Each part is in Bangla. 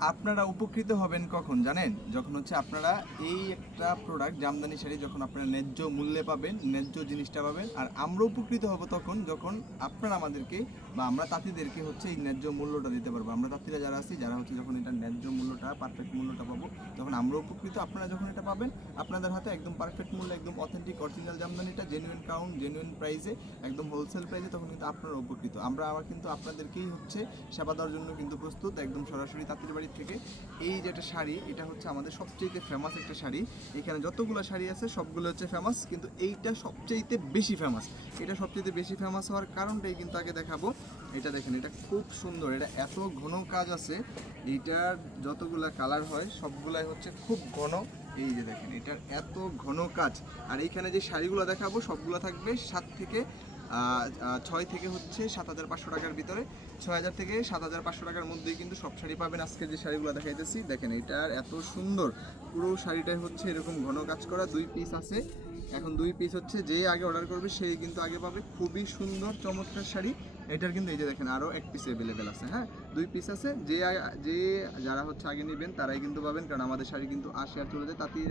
আপনারা উপকৃত হবেন কখন জানেন? যখন হচ্ছে আপনারা এই একটা প্রোডাক্ট জামদানি শাড়ি যখন আপনারা ন্যায্য মূল্যে পাবেন, ন্যায্য জিনিসটা পাবেন, আর আমরা উপকৃত হব তখন যখন আপনারা আমাদেরকে বা আমরা তাঁতিদেরকে হচ্ছে এই ন্যায্য মূল্যটা দিতে পারব। আমরা তাঁতিরা যারা আছি, যারা হচ্ছে যখন এটা ন্যায্য মূল্যটা পারফেক্ট মূল্যটা পাবো, তখন আমরা উপকৃত। আপনারা যখন এটা পাবেন, আপনাদের হাতে একদম পারফেক্ট মূল্য, একদম অথেন্টিক অরিজিনাল জামদানিটা জেনুইন কাউন্ট জেনুইন প্রাইসে একদম হোলসেল প্রাইসে তখন কিন্তু আপনারা উপকৃত। আমরা আবার কিন্তু আপনাদেরকেই হচ্ছে সেবা দেওয়ার জন্য কিন্তু প্রস্তুত, একদম সরাসরি তাঁতির বাড়ি থেকে। এই যে একটা শাড়ি, এটা হচ্ছে আমাদের সবচেয়ে ফেমাস একটা শাড়ি। এখানে যতগুলো শাড়ি আছে, সবগুলো হচ্ছে ফেমাস কিন্তু এইটা সবচেয়ে বেশি ফেমাস এটা সবচেয়ে বেশি ফেমাস হওয়ার কারণটাই কিন্তু আগে দেখাবো। এটা দেখেন, এটা খুব সুন্দর, এটা এত ঘন কাজ আছে। এইটার যতগুলা কালার হয়, সবগুলাই হচ্ছে খুব ঘন। এই যে দেখেন, এটার এত ঘন কাজ। আর এইখানে যে শাড়িগুলো দেখাবো, সবগুলো থাকবে সাত থেকে ছয় থেকে হচ্ছে সাত হাজার পাঁচশো টাকার ভিতরে। ছয় হাজার থেকে সাত হাজার পাঁচশো টাকার মধ্যেই কিন্তু সব শাড়ি পাবেন আজকে যে শাড়িগুলো দেখাইতেছি। দেখেন এটার এত সুন্দর। পুরো শাড়িটাই হচ্ছে এরকম ঘন কাজ করা, দুই পিস আছে। এখন দুই পিস হচ্ছে যে আগে অর্ডার করবে সেই কিন্তু আগে পাবে। খুবই সুন্দর, চমৎকার শাড়ি। এটার কিন্তু এই যে দেখেন আরও এক পিস অ্যাভেলেবেল আছে হ্যাঁ? দুই পিস আছে। যে যে যারা হচ্ছে আগে নেবেন, তারাই কিন্তু পাবেন। কারণ আমাদের শাড়ি কিন্তু আসে আর চলে যায়। তাতেই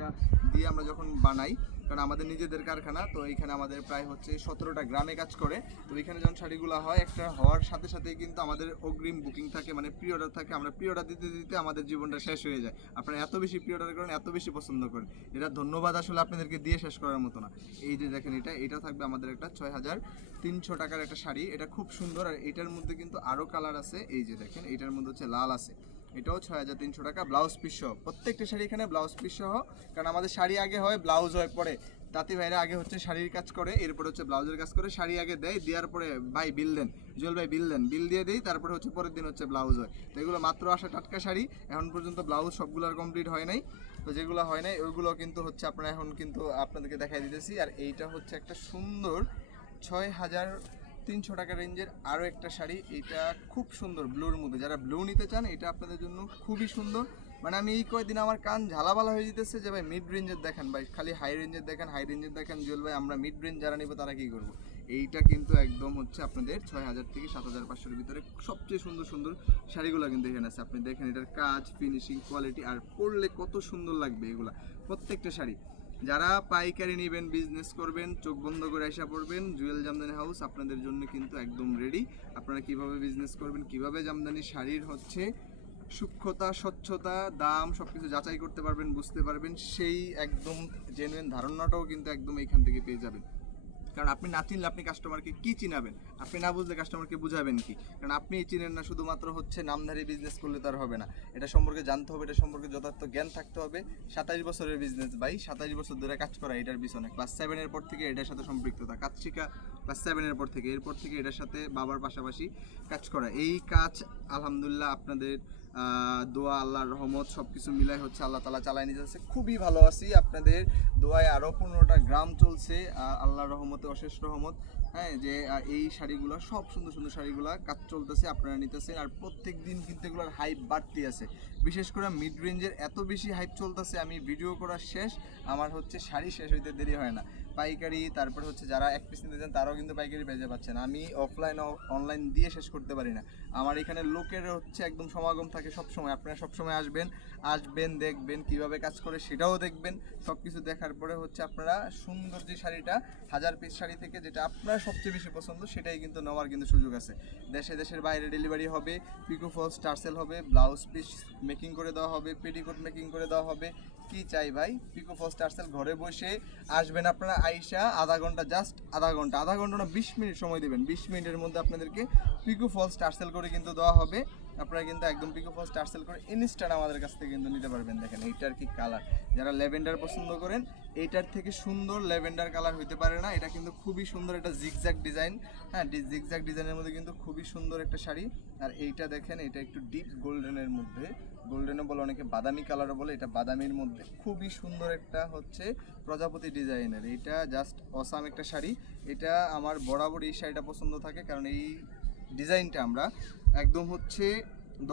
দিয়ে আমরা যখন বানাই কারণ আমাদের নিজেদের কারখানা, তো এইখানে আমাদের প্রায় হচ্ছে সতেরোটা গ্রামে কাজ করে। তো এখানে যখন শাড়িগুলো হয়, একটা হওয়ার সাথে সাথে কিন্তু আমাদের অগ্রিম বুকিং থাকে মানে প্রি অর্ডার থাকে। আমরা প্রি অর্ডার দিতে দিতে আমাদের জীবনটা শেষ হয়ে যায়। আপনারা এত বেশি প্রি অর্ডার করেন, এত বেশি পছন্দ করেন। এটা ধন্যবাদ আসলে আপনাদেরকে দিয়ে শেষ করার মতো না। এই যে দেখেন এটা এটা থাকবে আমাদের একটা ছয় হাজার তিনশো টাকার একটা শাড়ি। এটা খুব সুন্দর, আর এটার মধ্যে কিন্তু আরও কালার আছে। এই যে দেখেন, এটার মধ্যে হচ্ছে লাল আছে। এটাও ছয় হাজার তিনশো টাকা, ব্লাউজ পিস সহ। প্রত্যেকটা শাড়ি এখানে ব্লাউজ পিস সহ, কারণ আমাদের শাড়ি আগে হয়, ব্লাউজ হয় পরে। তাঁতি ভাইরা আগে হচ্ছে শাড়ির কাজ করে, এরপর হচ্ছে ব্লাউজের কাজ করে, শাড়ি আগে দেয়, দেওয়ার পরে ভাই বিল দেন। জুয়েল ভাই বিল দেন বিল দিয়ে দেই, তারপরে হচ্ছে পরের দিন হচ্ছে ব্লাউজ হয়। তো এগুলো মাত্র আসা টাটকা শাড়ি, এখন পর্যন্ত ব্লাউজ সবগুলোর কমপ্লিট হয় নাই। তো যেগুলো হয় নাই, ওইগুলো কিন্তু হচ্ছে আপনারা এখন কিন্তু আপনাদেরকে দেখাই দিতেছি। আর এইটা হচ্ছে একটা সুন্দর ছয় হাজার তিনশো টাকা রেঞ্জের আরও একটা শাড়ি। এটা খুব সুন্দর ব্লুর মধ্যে। যারা ব্লু নিতে চান, এটা আপনাদের জন্য খুবই সুন্দর। মানে আমি এই কয়েকদিন আমার কান ঝালাবালা হয়ে যেতেছে যে, ভাই মিড রেঞ্জের দেখেন, ভাই, খালি হাই রেঞ্জের দেখেন হাই রেঞ্জের দেখেন, জুয়েল ভাই, আমরা মিড রেঞ্জ যারা নিব, তারা কী করব? এইটা কিন্তু একদম হচ্ছে আপনাদের ছয় হাজার থেকে সাত হাজার পাঁচশোর ভিতরে সবচেয়ে সুন্দর সুন্দর শাড়িগুলো কিন্তু এখানে আছে। আপনি দেখেন এটার কাজ ফিনিশিং কোয়ালিটি আর পরলে কত সুন্দর লাগবে এগুলা। প্রত্যেকটা শাড়ি। যারা পাইকারি নেবেন বিজনেস করবেন, চোখ বন্ধ করে আসা পড়বেন জুয়েল জামদানি হাউস আপনাদের জন্য কিন্তু একদম রেডি আপনারা কীভাবে বিজনেস করবেন, কীভাবে জামদানি শাড়ির হচ্ছে সূক্ষ্মতা, স্বচ্ছতা, দাম সব কিছু যাচাই করতে পারবেন, বুঝতে পারবেন, সেই একদম জেনুইন ধারণাটাও কিন্তু একদম এইখান থেকে পেয়ে যাবেন। কারণ আপনি না চিনলে আপনি কাস্টমারকে কি চিনাবেন? আপনি না বুঝলে কাস্টমারকে বুঝাবেন কি? কারণ আপনি চিনেন না, শুধুমাত্র হচ্ছে নামধারী বিজনেস করলে তার হবে না। এটা সম্পর্কে জানতে হবে, এটা সম্পর্কে যথার্থ জ্ঞান থাকতে হবে। সাতাশ বছরের বিজনেস ভাই সাতাশ বছর ধরে কাজ করা এটার পিছনে। ক্লাস সেভেনের পর থেকে এটার সাথে সম্পৃক্ততা। কাজ শিখা ক্লাস সেভেনের পর থেকে। এরপর থেকে এটার সাথে বাবার পাশাপাশি কাজ করা। এই কাজ, আলহামদুলিল্লাহ, আপনাদের দোয়া, আল্লাহর রহমত সব কিছু মিলাই হচ্ছে আল্লাহ তালা চালাই নিয়ে যাচ্ছে। খুবই ভালো আছি। আপনাদের দোয়ায় আরও পনেরোটা গ্রাম চলছে। আল্লাহর রহমতে অশেষ রহমত। হ্যাঁ যে এই শাড়িগুলো, সব সুন্দর সুন্দর শাড়িগুলো কাজ চলতেছে, আপনারা নিতেছেন, আর প্রত্যেক দিন কিন্তু এগুলোর হাইপ বাড়তি আছে। বিশেষ করে মিড রেঞ্জের এত বেশি হাইপ চলতেছে, আমি ভিডিও করা শেষ, আমার হচ্ছে শাড়ি শেষ হইতে দেরি হয় না। পাইকারি, তারপর হচ্ছে যারা এক পিস নিতে চান, তারাও কিন্তু পাইকারি পেয়ে পাচ্ছেন আমি অফলাইন অনলাইন দিয়ে শেষ করতে পারি না। আমার এখানে লোকের হচ্ছে একদম সমাগম থাকে সব সময় আপনারা সব সময় আসবেন আসবেন, দেখবেন কীভাবে কাজ করে, সেটাও দেখবেন। সব কিছু দেখার পরে হচ্ছে আপনারা সুন্দর যে শাড়িটা, হাজার পিস শাড়ি থেকে যেটা আপনার সবচেয়ে বেশি পছন্দ, সেটাই কিন্তু নেওয়ার কিন্তু সুযোগ আছে। দেশে দেশের বাইরে ডেলিভারি হবে পিকো ফলস টার্সেল হবে ব্লাউজ পিস মেকিং করে দেওয়া হবে পেটিকোট মেকিং করে দেওয়া হবে। কি চাই ভাই? পিকো ফলস টার্সেল ঘরে বসে আসবেন আপনারা আইসা, আধা ঘণ্টা জাস্ট আধা ঘণ্টা আধা ঘণ্টা না, বিশ মিনিট সময় দেবেন। বিশ মিনিটের মধ্যে আপনাদেরকে পিকো ফলস টার্সেল করে কিন্তু দেওয়া হবে। আপনারা কিন্তু একদম পিকো ফলস টার্সেল করে ইনস্ট্যান্ট আমাদের কাছ থেকে কিন্তু নিতে পারবেন। দেখেন, এইটার কি কালার যারা ল্যাভেন্ডার পছন্দ করেন, এইটার থেকে সুন্দর ল্যাভেন্ডার কালার হইতে পারে না। এটা কিন্তু খুবই সুন্দর একটা জিগজ্যাগ ডিজাইন হ্যাঁ জিগজ্যাগ ডিজাইনের মধ্যে কিন্তু খুবই সুন্দর একটা শাড়ি। আর এইটা দেখেন, এটা একটু ডিপ গোল্ডেনের মধ্যে। গোল্ডেনও বলে অনেকে বাদামি কালারও বলে, এটা বাদামির মধ্যে। খুবই সুন্দর একটা হচ্ছে প্রজাপতি ডিজাইনের এটা জাস্ট অসাম একটা শাড়ি। এটা আমার বরাবর এই শাড়িটা পছন্দ থাকে, কারণ এই ডিজাইনটা আমরা একদম হচ্ছে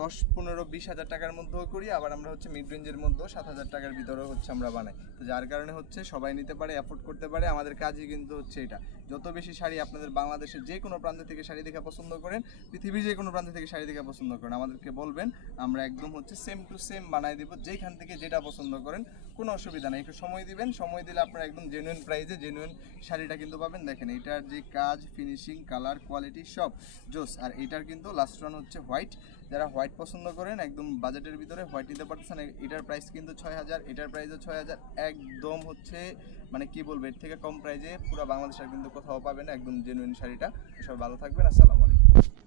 দশ, পনেরো, বিশ হাজার টাকার মধ্যেও করি, আবার আমরা হচ্ছে মিড রেঞ্জের মধ্যেও সাত হাজার টাকার ভিতরেও হচ্ছে আমরা বানাই। তো যার কারণে হচ্ছে সবাই নিতে পারে অ্যাফোর্ড করতে পারে, আমাদের কাজই কিন্তু হচ্ছে এটা। যত বেশি শাড়ি আপনাদের বাংলাদেশের যে কোনো প্রান্ত থেকে শাড়ি দেখা পছন্দ করেন, পৃথিবীর যে কোনো প্রান্ত থেকে শাড়ি দেখা পছন্দ করেন, আমাদেরকে বলবেন, আমরা একদম হচ্ছে সেম টু সেম বানাই দিব যেখান থেকে যেটা পছন্দ করেন, কোনো অসুবিধা নেই। একটু সময় দিবেন, সময় দিলে আপনারা একদম জেনুইন প্রাইজে জেনুইন শাড়িটা কিন্তু পাবেন। দেখেন, এটার যে কাজ ফিনিশিং কালার কোয়ালিটি সব, জোস। আর এটার কিন্তু লাস্ট রান হচ্ছে হোয়াইট যারা হোয়াইট পছন্দ করেন, একদম বাজেটের ভিতরে হোয়াইট নিতে পারতেছেন। এটার প্রাইস কিন্তু ছয় হাজার, এটার প্রাইসও ছয় হাজার। একদম হচ্ছে মানে কি বলব, এর থেকে কম প্রাইসে পুরো বাংলাদেশের কিন্তু কোথাও পাবেন একদম জেনুইন শাড়িটা। সবাই ভালো থাকবেন, আসসালামু আলাইকুম।